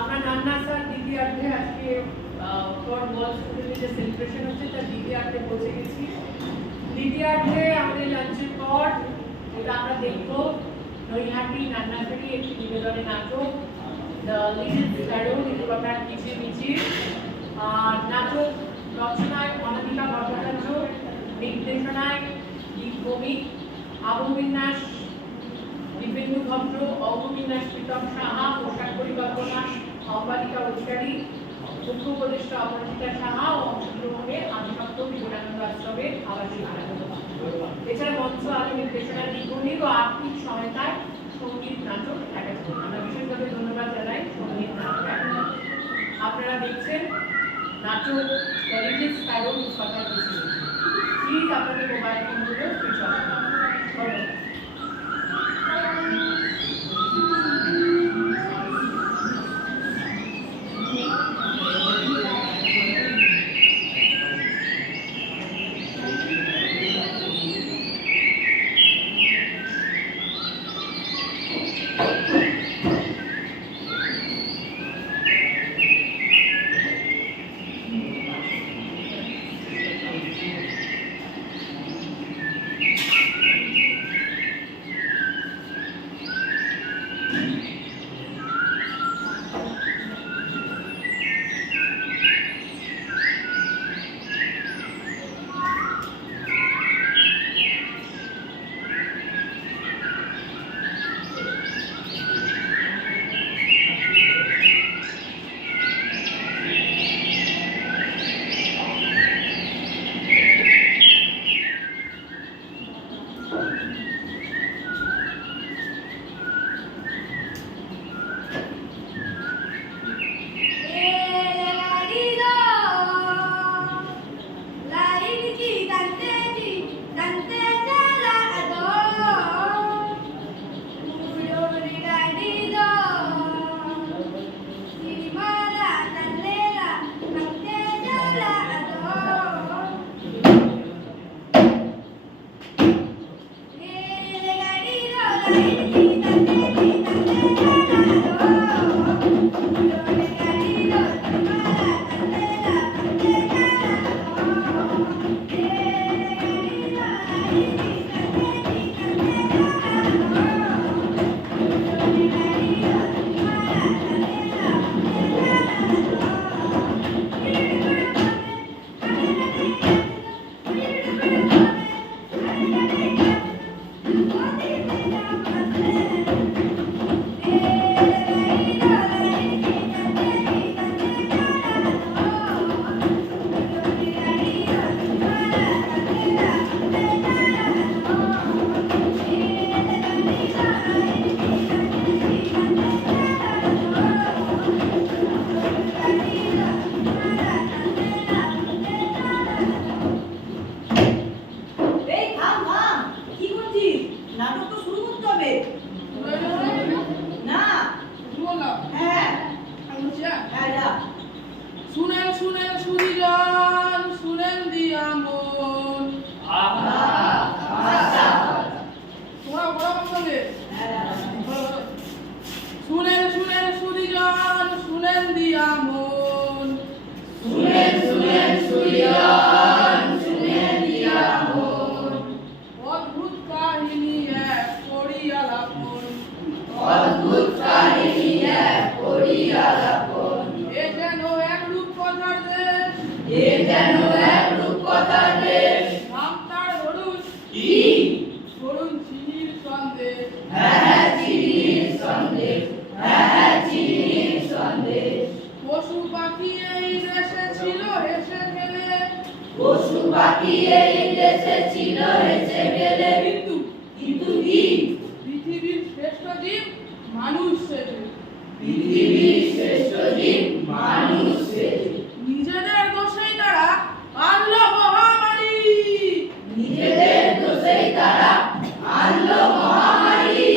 আমরা নান্না স্যার দ্বিতীয়ার্ধে আজকে ফর ওয়ার্ল্ড স্টুডেন্টের যে সেলিব্রেশন হচ্ছে তার দ্বিতীয়ার্ধে পৌঁছে গেছি। দ্বিতীয়ার্ধে আমাদের লাঞ্চের পর যেটা আমরা দেখবো নৈহাটি নান্নাফেরি একটি নিবেদনের নাটক দ্য লিটল স্প্যারো নিরুপমার কিচিরমিচির। নাটক রচনায় অনামিকা ভট্টাচার্য, নির্দেশনায় দীপ ভৌমিক, আবহবিন্যাস দীপেন্দু ভদ্র, অঙ্গবিন্যাস প্রীতম সাহা, পোশাক পরিকল্পনা অম্বালিকা অধিকারী, মুখ্য উপদেষ্টা অপরাজিতা সাহা ও অংশগ্রহণে আধিপত্য বিবেকানন্দ আশ্রমের আবাসিক এছাড়া মঞ্চ আলো নির্দেশনা নিপুণী ও আর্থিক সহায়তায় সঙ্গীত নাটক একাডেমি। আমরা বিশেষভাবে ধন্যবাদ জানাই সঙ্গীত নাটক একাডেমি। আপনারা দেখছেন নাটক দ্য লিটল স্প্যারো নিরুপমার কিচিরমিচির। প্লিজ আপনাদের মোবাইল ফোনগুলো সুইচ অফ করুন। ধন্যবাদ। নিজেদের দোষেই তারা আনলো মহামারী।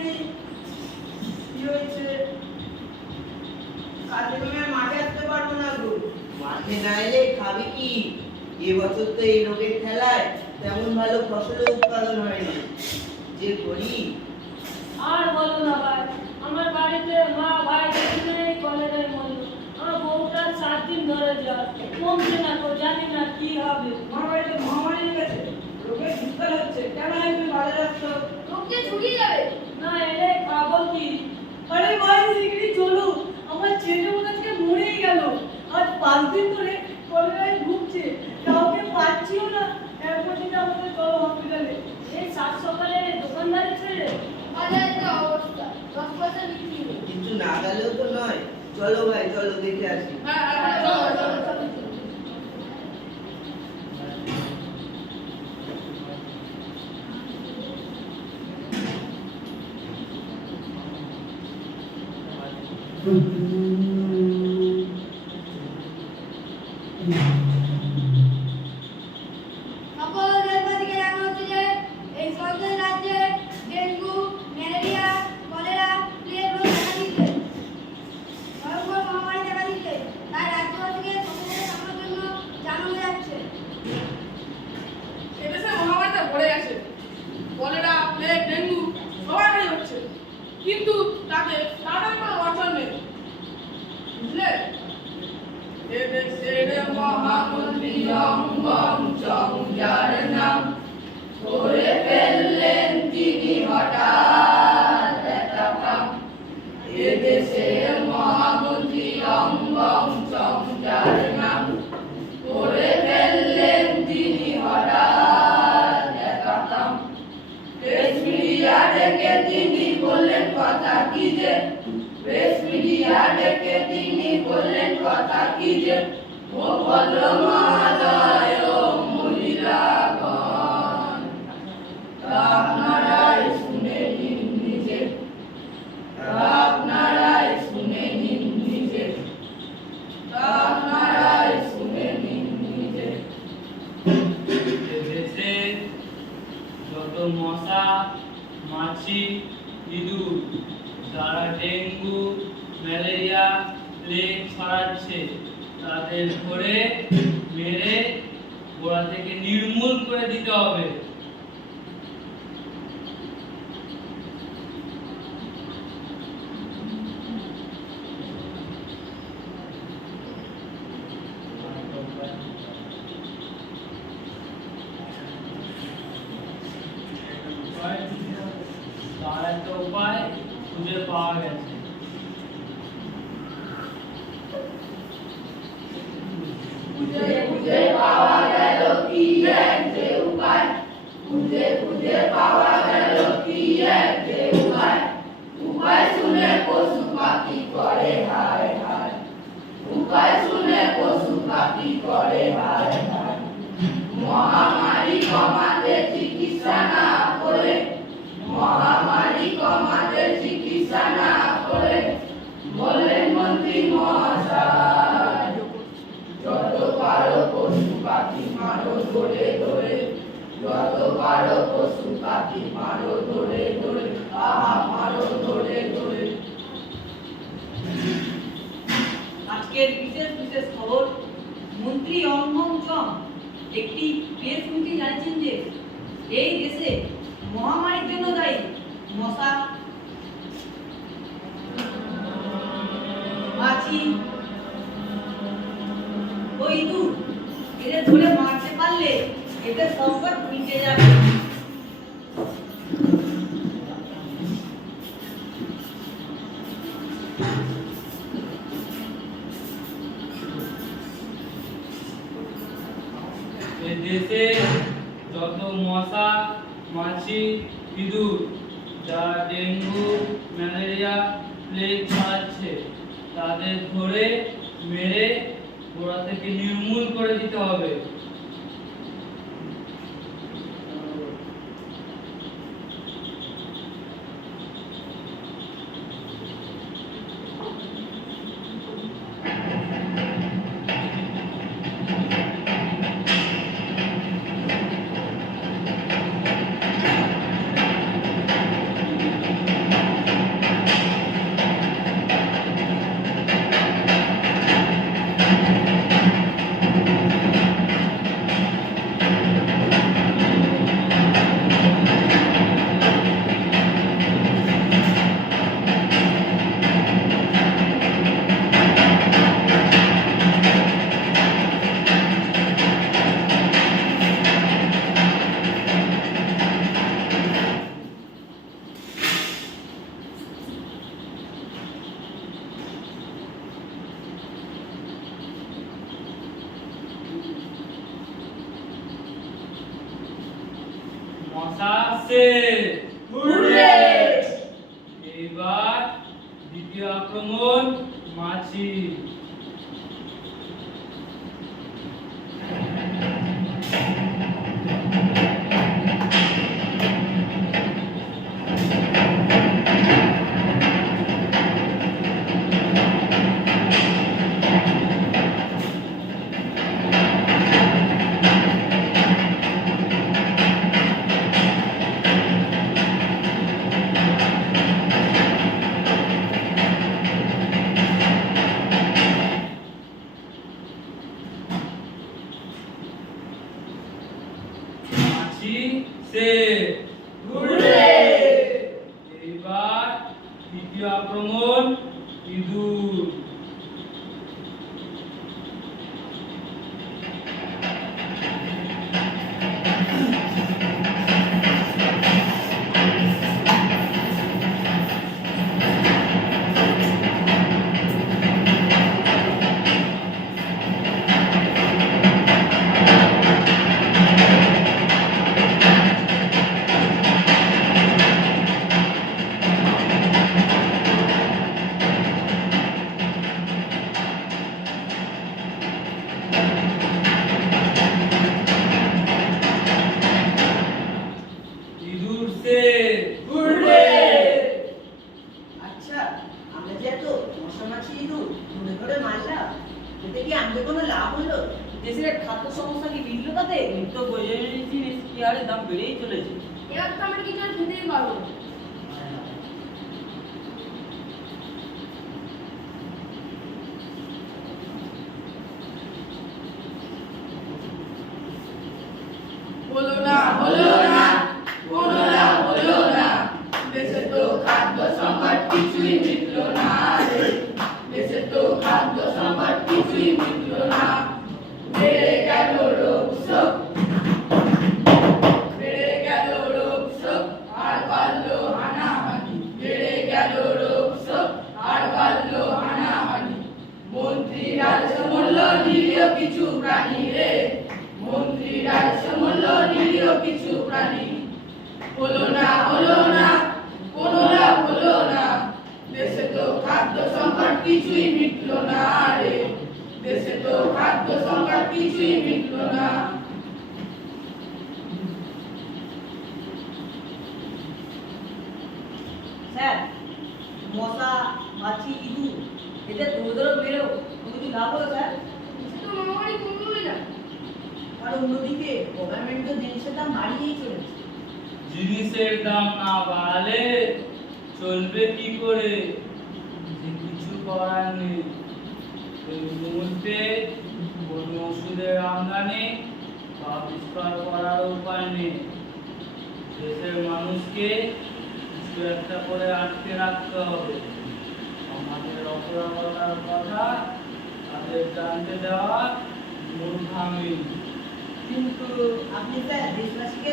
হয়নি। কি হয়েছে? কালকে তুমি আর মাঠে আসতে পারবো না গো। মাঠে না এলে খাবি কি? এবছর তো এই রোগের ঠেলায় তেমন ভালো ফসলের উৎপাদন হয়নি। যে করি আর বলো না ভাই, আমার বাড়িতে মা ভাই দুজনেই কলেরায় মরল। আমার বউটা 4 দিন ধরে জ্বর, কমছে না তো, জানি না কি হবে। আমার বাড়িতে মহামারী গেছে, রোগের বিস্তার হচ্ছে। কেন হয় তুমি বাজারে আসছো? লোককে ছুটিয়ে যাবে। না এলে খাবো কি? আরে ভাই শিগগিরই চলো, আমার ছেলে মনে আজকে মরেই গেল। আজ 5 দিন ধরে কলেরায় ভুগছে, কাউকে পাচ্ছিও না। এরপর দিন আমাদের চলো হসপিটালে। এই সাত সকালে দোকানদারি ছেড়ে বাজারে যা অবস্থা, 10 পয়সা বিক্রি নেই। কিন্তু না গেলেও তো নয়। চলো ভাই, চলো দেখে আসি। হ্যাঁ, চলো চলো চলো। সকল দেশবাসীকে জানানো হচ্ছে যে এই সরকারি রাজ্যে ডেঙ্গু, ম্যালেরিয়া, কলেরা, প্লেগ রোগ দেখা দিচ্ছে। ভয়ঙ্কর মহামারী দেখা দিচ্ছে। তাই রাজ্যবাসীকে সতর্কতা থাকার জন্য জানানো যাচ্ছে। এদেশে মহামারীটা ভরে গেছে। কলেরা, প্লেগ, ডেঙ্গু সবাই হচ্ছে, কিন্তু তাদের কোনো অর্থ নেই। বুঝলে? এদেশের মহামন্ত্রী অঙ্গম চং যার নাম করে ফেললেন তিনি হঠাৎ একটা কাম। এদেশের মহামন্ত্রী অঙ্গম চং যার নাম করে ফেললেন তিনি হঠাৎ একটা কাম। প্রেস মিডিয়া ডেকে তিনি বললেন কথা কি যে, প্রেস মিডিয়া ডেকে তিনি বললেন কথা কি যে, ও ভদ্র মহোদয় ও মহিলাগণ, আপনারাই শুনে নিন নিজে, আপনারাই শুনে নিন নিজে, আপনারাই শুনে নিন নিজে। দেশে যত মশা, মাছি, ইঁদুর যারা ডেঙ্গু, ম্যালেরিয়া, প্লেগ ছড়াচ্ছে, তাদের ধরে মেরে গোড়া থেকে নির্মূল করে দিতে হবে। তার একটা উপায় খুঁজে পাওয়া গেছে। খুঁজে পাওয়া গেল কি এক যে উপায়, খুঁজে পাওয়া গেল কি এক যে উপায়, উপায় শুনে পশু পাখি করে হায় হায়, উপায় শুনে পশু পাখি করে হায় হায়। মহামারী কমাতে চিকিৎসা না করে, মহামারী কমাতে চিকিৎসা না করে, বললেন মন্ত্রী মহাশয়, যত পারো পশু পাখি মারো ধরে ধরে, যত পারো পশু পাখি মারো ধরে ধরে, আহা মারো ধরে ধরে। আজকের বিশেষ খবর, মন্ত্রী অঙ্গম চং একটি প্রেস মিটে জানিয়েছেন যে এই দেশে মহামারীর জন্য দায়ী মশা, মাছি ও ইঁদুর। এদের ধরে মারতে পারলে এদের সংকট মিটে যাবে। এই দেশে যত মশা, মাছি, ইঁদুর যা ডেঙ্গু, ম্যালেরিয়া, প্লেগ ছড়াচ্ছে, তাদের ধরে মেরে গোড়া থেকে নির্মূল করে দিতে হবে। আসছে। হুররে! এবার দ্বিতীয় আক্রমণ মাছি। মাছি সে। হুররে! এবার তৃতীয় আক্রমণ ইঁদুর। ইঁদুর সে। হুররে! আচ্ছা, আমরা যে এত মশা মাছি ইঁদুর ধরে ধরে মারলাম, এতে কি আমাদের কোনো লাভ হলো? দেশের খাদ্য সমস্যা কি মিটলো তাতে? নিত্য প্রয়োজনীয় জিনিস কি হারে দাম বেড়েই চলেছে। এবার তো আমরা কিছু আর খেতেই পারবো না। হলো না, কোনো লাভ হলো না। দেশে তো খাদ্য সংকট কিছুই মিটলো না রে। দেশে তো খাদ্য সংকট কিছুই মিটলো না। বেড়ে গেল রোগ শোক, বেড়ে গেল রোগ শোক, আর বাড়লো হানাহানি। বেড়ে গেল রোগ শোক, আর বাড়লো হানাহানি। মন্ত্রী রাজ্য মূল্য নিরীহ কিছু প্রাণী রে। মন্ত্রী রাজ্য মূল্য নিরীহ কিছু প্রাণী। হলো না, কোনো লাভ হলো না। দেশে তো খাদ্য সংকট কিছুই মিটলো না রে। দেশে তো খাদ্য সংকট কিছুই মিটলো না। স্যার, মশা মাছি ইঁদুর এতে দৌড় বেরো কিছু লাভ হলো স্যার? তো মহামারী কমবেই না। আর অন্যদিকে গভর্নমেন্ট তো জিনিসের দাম বাড়িয়েই চলেছে। জিনিসের দাম না বাড়ালে চলবে কি করে? যে কিছু করার নেই। এই মুহূর্তে কোনো ওষুধের আমদানি বা বিস্তার করার উপায় নেই। দেশের মানুষকে কিছু একটা করে আটকে রাখতে হবে। আমাদের অপরাধতার কথা তাদের জানতে দেওয়া মূর্খামি। কিন্তু আপনি স্যার দেশবাসীকে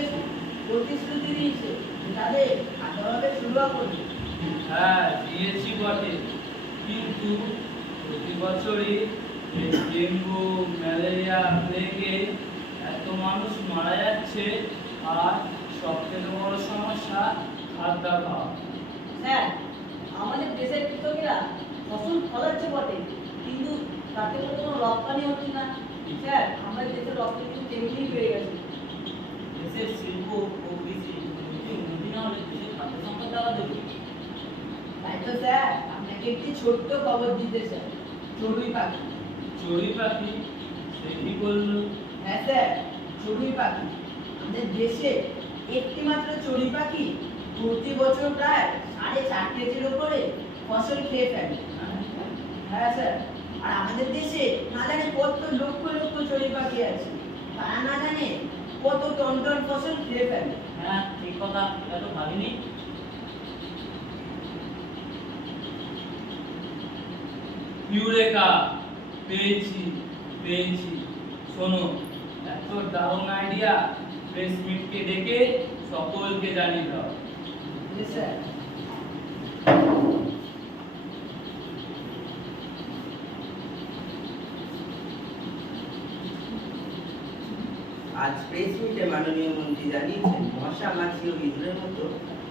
প্রতিশ্রুতি দিয়েছে যে তাদের ভালোভাবে শুরু করবে। হ্যাঁ, দিয়েছি বটে, কিন্তু প্রতি বছরই এই ডেঙ্গু ম্যালেরিয়া প্লেগে এত মানুষ মারা যাচ্ছে। আর সবথেকে বড় সমস্যা খাদ্যাভাব। স্যার, আমাদের দেশের কৃষকেরা ফসল ফলাচ্ছে বটে, কিন্তু তাতে করে কোনো রপ্তানি হচ্ছে না। স্যার, আমাদের দেশের রপ্তানি কিন্তু তেমনি বেড়ে গেছে। দেশের শিল্প ও কৃষি যদি উন্নতি না হলে দেশের খাদ্য সংকট দেওয়া দেবে। তাই তো স্যার আপনাকে একটি ছোট্ট খবর দিতে চাই। চড়ুই পাখি। চড়ুই পাখি? সে কি বললো? হ্যাঁ স্যার, চড়ুই পাখি। আমাদের দেশে একটি মাত্র চড়ুই পাখি প্রতি বছর প্রায় 4.5 কেজির উপরে ফসল খেয়ে ফেলে। হ্যাঁ স্যার, আর আমাদের দেশে না জানে কত লক্ষ লক্ষ চড়ুই পাখি আছে, তারা না জানে কত টন টন ফসল খেয়ে ফেলে। হ্যাঁ, ঠিক কথা, এটা তো ভাবিনি। ইউরেকা! পেয়েছি পেয়েছি। শোনো, এত দারুণ আইডিয়া, প্রেস মিটকে ডেকে সকলকে জানিয়ে দাও। Yes, sir. আজ প্রেস মিটে মাননীয় মন্ত্রী জানিয়েছেন মশা মাছি ও ইঁদুরের মতো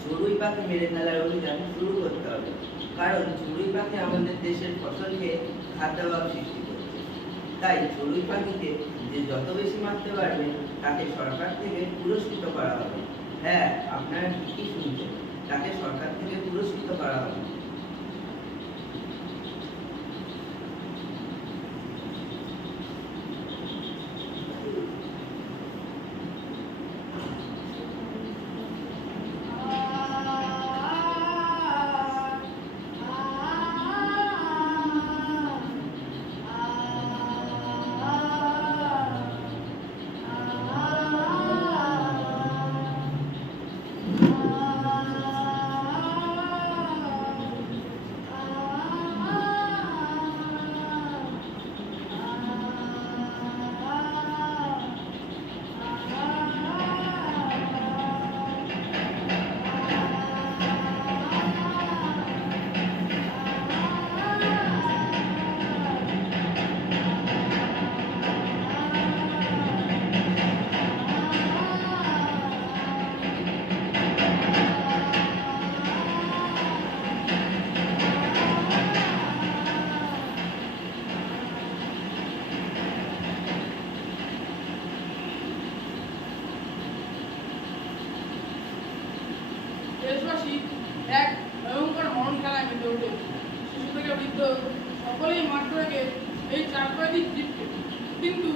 চড়ুই পাখি মেরে ফেলার অভিযান শুরু করতে হবে, কারণ চড়ুই পাখি আমাদের দেশের ফসলকে খাদ্যাভাব সৃষ্টি করছে। তাই চড়ুই পাখিকে যে যত বেশি মারতে পারবে তাকে সরকার থেকে পুরস্কৃত করা হবে। হ্যাঁ, আপনারা ঠিকই শুনছেন, তাকে সরকার থেকে পুরস্কৃত করা হবে। দেশবাসী এক ভয়ঙ্কর মরণ খেলায় মেতে ওঠে। শিশু থেকে বৃদ্ধ সকলেই মাঠ রেখে এই চারপাশি জীবকে, কিন্তু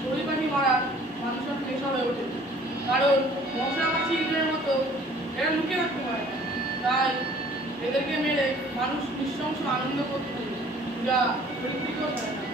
চড়ুই পাখি মারা মানুষের পেশা হয়ে ওঠে, কারণ মশা মাছি ইঁদুরের মতো এরা লুকে রাখতে পারে না। তাই এদেরকে মেরে মানুষ নৃশংস আনন্দ করতে থাকে, যা পরিস্থিতিও থাকে না।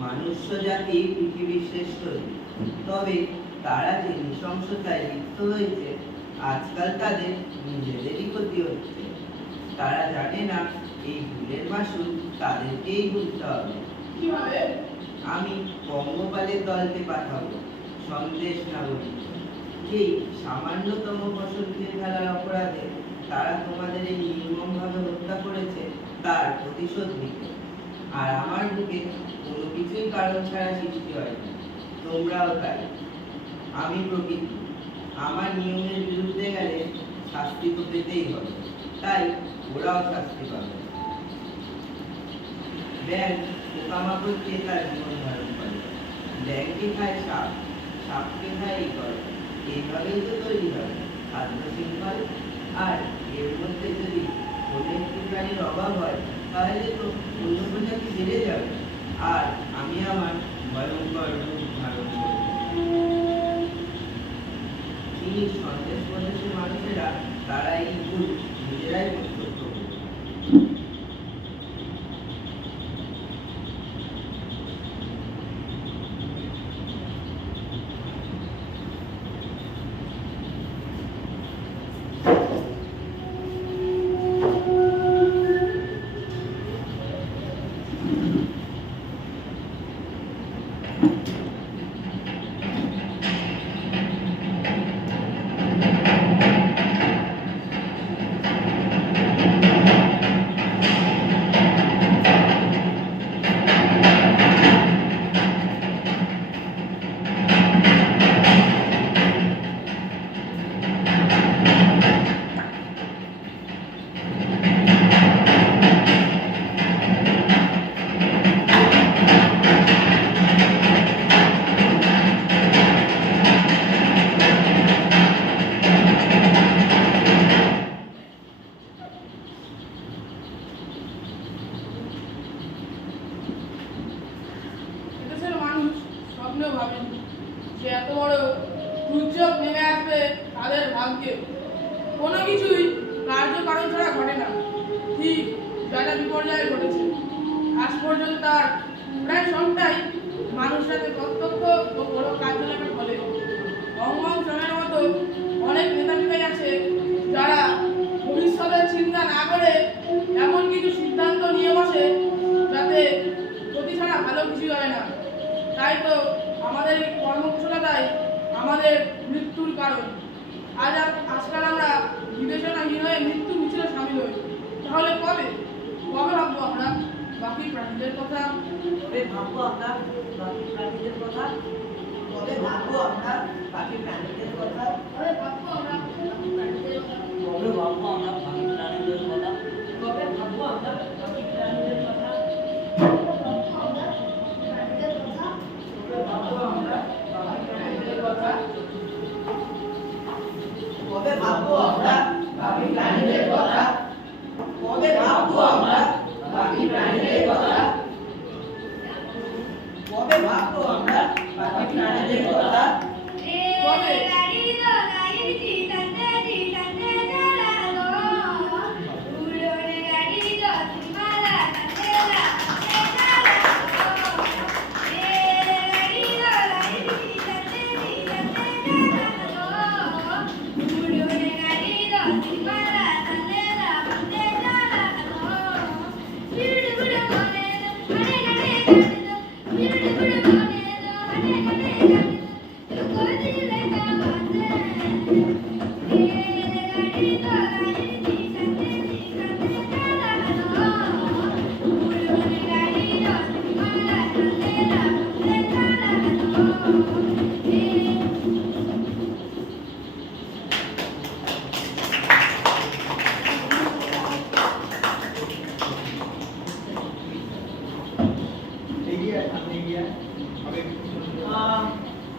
মনুষ্য জাতি পৃথিবীর শ্রেষ্ঠ জীব, তবে তারা যে নৃশংসতায় লিপ্ত হয়েছে আজকাল তাদের নিজেদেরই ক্ষতি হচ্ছে। তারা জানে না এই ভুলের মাসুল তাদেরকেই ভুলতে হবে। কিভাবে? আমি পঙ্গপালের দলকে পাঠাবো সন্দেশ নাগরিক। সেই সামান্যতম ফসল খেয়ে ফেলার অপরাধে তারা তোমাদের এই নির্মমভাবে হত্যা করেছে তার প্রতিশোধ নিতে। আর আমার বুকে কোনো কিছুই কারণ ছাড়া সৃষ্টি হয়নি, তোমরাও তাই। আমি প্রকৃতি, আমার নিয়মের বিরুদ্ধে গেলে শাস্তি তো পেতেই হবে, তাই ওরাও শাস্তি পাবে। ব্যাঙ পোকামাকড় খেয়ে তার জীবন ধারণ করে, ব্যাঙকে খায় সাপ, সাপকে খায় ইগল। এইভাবেই তো তৈরি হয় খাদ্য শৃঙ্খল। আর এর মধ্যে যদি কোনো একটি প্রাণীর অভাব হয় তাহলে তো অন্য প্রজাতি বেড়ে যাবে, আর আমি আমার ভয়ঙ্কর রূপ ধারণ করব। তিনি সন্দেশ প্রদেশের মানুষেরা তারা এই ভুল নিজেরাই প্রত্যক্ষ করবে। যাতে প্রত্যক্ষ ও বড় কার্যকলাপের ফলে অঙ্গন শ্রমের মতো অনেক নেতাপিতাই আছে যারা ভবিষ্যতের চিন্তা না করে এমন কিছু সিদ্ধান্ত নিয়ে বসে যাতে ক্ষতি ছাড়া ভালো কিছু হয় না। তাই তো আমাদের এই কর্মকুশলতাই আমাদের মৃত্যুর কারণ। আজকাল আমরা বিবেচনাহীন হয়ে মৃত্যু মিছিলে সামিল হই। তাহলে কবে ভাববো আমরা বাকি প্রাণীদের কথা? কবে ভাববো আমরা বাকি প্রাণীদের কথা? কবে ভাববো আমরা বাকি প্রাণীদের কথা? কবে ভাববো আমরা বাকি প্রাণীদের কথা? কবে ভাববো আমরা বাকি প্রাণীদের কথা? কবে ভাববো আমরা বাকি প্রাণীদের কথা? কবে ভাববো আমরা বাকি প্রাণীদের কথা? কবে ভাববো আমরা বাকি প্রাণীদের কথা? কবে ভাববো আমরা বাকি প্রাণীদের কথা? কবে?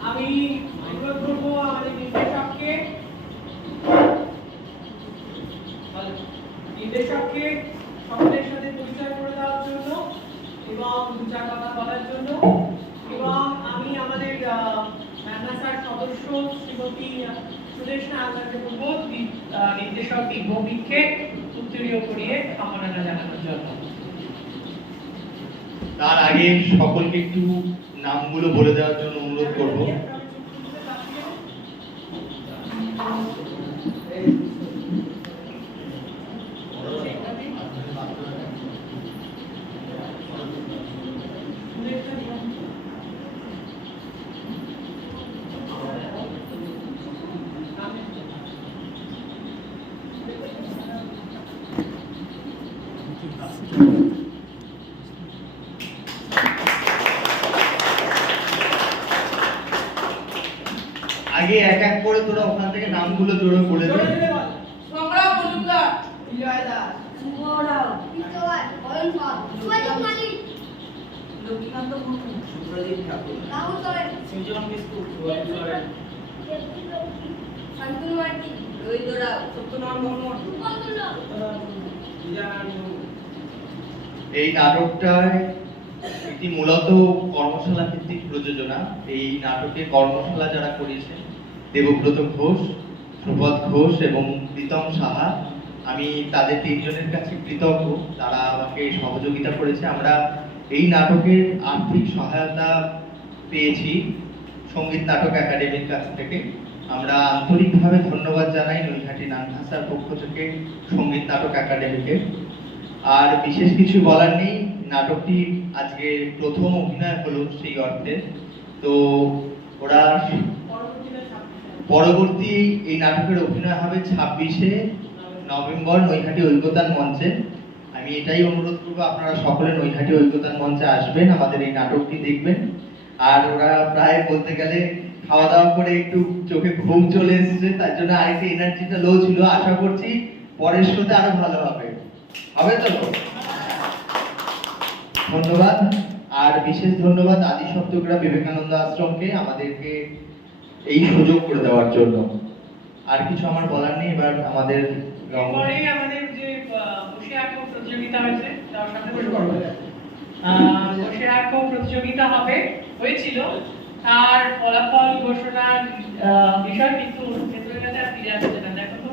আমি অনুরোধ করবো আমাদের নির্দেশককে সকলের সাথে পরিচয় করে দেওয়ার জন্য এবং দু চার কথা বলার জন্য। এবং আমি আমাদের ম্যাগনাসার সদস্য শ্রীমতী সুদেশনা আচার্য বলবো নির্দেশক ভৌমিককে উত্তরীয় করিয়ে সম্মাননা জানানোর জন্য। তার আগে সকলকে একটু নামগুলো বলে দেওয়ার জন্য অনুরোধ করব। আগে এক এক করে তোরা ওখান থেকে নামগুলো জোরে বলে দে। সংগ্রাম মজুমদার, বিজয় দাস, শুভ রাও, বিশ্ববাদ, অয়ন পাল, সুভাজিৎ মালিক, লক্ষ্মীকান্ত মুর্মু, সুপ্রদীপ ঠাকুর, রাহুল সোরেন, সৃজন বিস্কুট, রোহিত সোরেন, শান্তনু মার্টি, রবীন্দ্র রাও, সত্যনারায়ণ বর্মন, সুপল দুল্ল, এই নাটকটায় এটি মূলত কর্মশালা ভিত্তিক প্রযোজনা। এই নাটকে কর্মশালা যারা করেছেন দেবব্রত ঘোষ, সুপদ ঘোষ এবং প্রীতম সাহা, আমি তাদের তিনজনের কাছে কৃতজ্ঞ। তারা আমাকে সহযোগিতা করেছে। আমরা এই নাটকের আর্থিক সহায়তা পেয়েছি সঙ্গীত নাটক একাডেমির কাছ থেকে। আমরা আন্তরিকভাবে ধন্যবাদ জানাই নৈহাটি নানভাষার পক্ষ থেকে সঙ্গীত নাটক একাডেমিকে। আর বিশেষ কিছু বলার নেই, নাটকটি আজকে প্রথম অভিনয় হলো সেই অর্থে। তো ওরা পরবর্তী এই নাটকের অভিনয় হবে 26শে নভেম্বর নৈহাটি ঐকতান মঞ্চে। আমি এটাই অনুরোধ করবো আপনারা সকলে নৈহাটি ঐকতান মঞ্চে আসবেন, আমাদের এই নাটকটি দেখবেন। আর ওরা প্রায় বলতে গেলে খাওয়া দাওয়া করে একটু চোখে ঘুম চলে এসেছে, তার জন্য আরেকটু এনার্জিটা লো ছিল। আশা করছি পরের শোতে আরো ভালো হবে তো? ধন্যবাদ। আর বিশেষ ধন্যবাদ আদি সপ্তগ্রাম বিবেকানন্দ আশ্রমকে আমাদেরকে এই সুযোগ করে দেওয়ার জন্য। আর কিছু আমার বলার নেই। এবার আমাদের পরেই আমাদের যে বসে আঁকো প্রতিযোগিতা হয়েছে তার সাথে বসে আঁকো প্রতিযোগিতা হয়েছিল, তার ফলাফল ঘোষণার বিষয় কিন্তু ভেতরের কাছে আর ফিরে আসছে না। দেখো তো